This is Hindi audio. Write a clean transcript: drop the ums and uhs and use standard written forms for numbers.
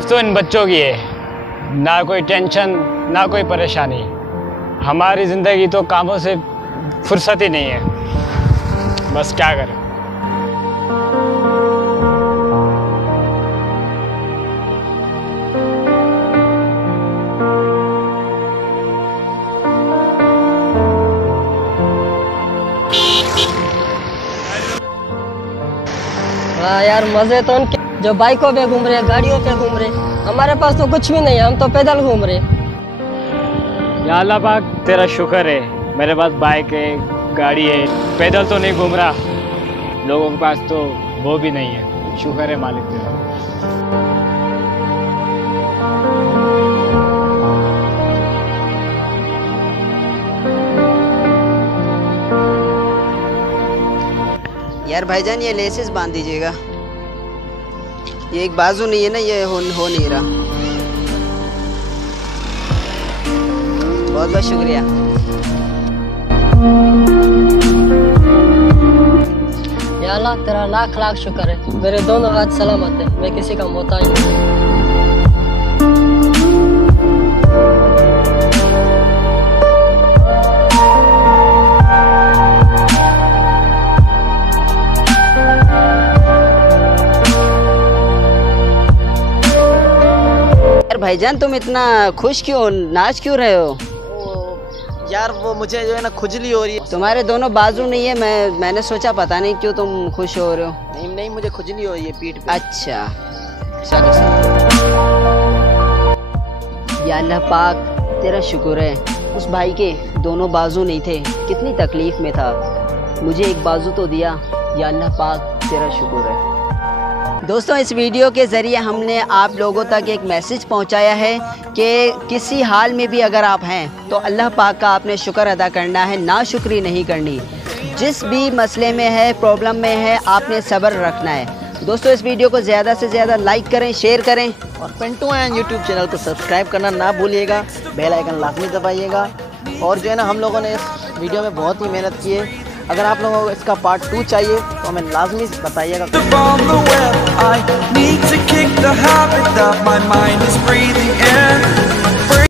लाइफ तो इन बच्चों की है, ना कोई टेंशन ना कोई परेशानी। हमारी ज़िंदगी तो कामों से फुर्सत ही नहीं है, बस क्या करें। हाँ यार, मजे तो उनके जो बाइकों पे घूम रहे, गाड़ियों पे घूम रहे। हमारे पास तो कुछ भी नहीं है, हम तो पैदल घूम रहे। या अल्लाह पाक तेरा शुक्र है, मेरे पास बाइक है, गाड़ी है, पैदल तो नहीं घूम रहा। लोगों के पास तो वो भी नहीं है, शुक्र है मालिक तेरा। यार भाईजान, ये लेसेस बांध दीजिएगा। ये एक बाजू नहीं है ना, ये हो नहीं रहा। बहुत बहुत शुक्रिया। या अल्लाह तेरा लाख लाख शुक्र है, मेरे दोनों हाथ सलामत है, मैं किसी का मोहताज नहीं। भाईजान, तुम इतना खुश क्यों, नाच क्यों रहे हो? यार वो मुझे जो है ना खुजली हो रही है। तुम्हारे दोनों बाजू नहीं है, मैंने सोचा पता नहीं क्यों तुम खुश हो रहे हो। नहीं, मुझे खुजली हो रही है पीठ पे। अच्छा चलो। या अल्लाह पाक तेरा शुक्र है, उस भाई के दोनों बाजू नहीं थे, कितनी तकलीफ में था, मुझे एक बाजू तो दिया। या अल्लाह पाक तेरा शुक्र है। दोस्तों, इस वीडियो के ज़रिए हमने आप लोगों तक एक मैसेज पहुंचाया है कि किसी हाल में भी अगर आप हैं तो अल्लाह पाक का आपने शुक्र अदा करना है, नाशुक्री नहीं करनी। जिस भी मसले में है, प्रॉब्लम में है, आपने सब्र रखना है। दोस्तों, इस वीडियो को ज़्यादा से ज़्यादा लाइक करें, शेयर करें और पिंटू एंड यूट्यूब चैनल को सब्सक्राइब करना ना भूलिएगा, बेल आइकन लाजमी दबाइएगा। और जो है ना, हम लोगों ने इस वीडियो में बहुत ही मेहनत की है। अगर आप लोगों को इसका पार्ट 2 चाहिए तो हमें लाजमी बताइएगा।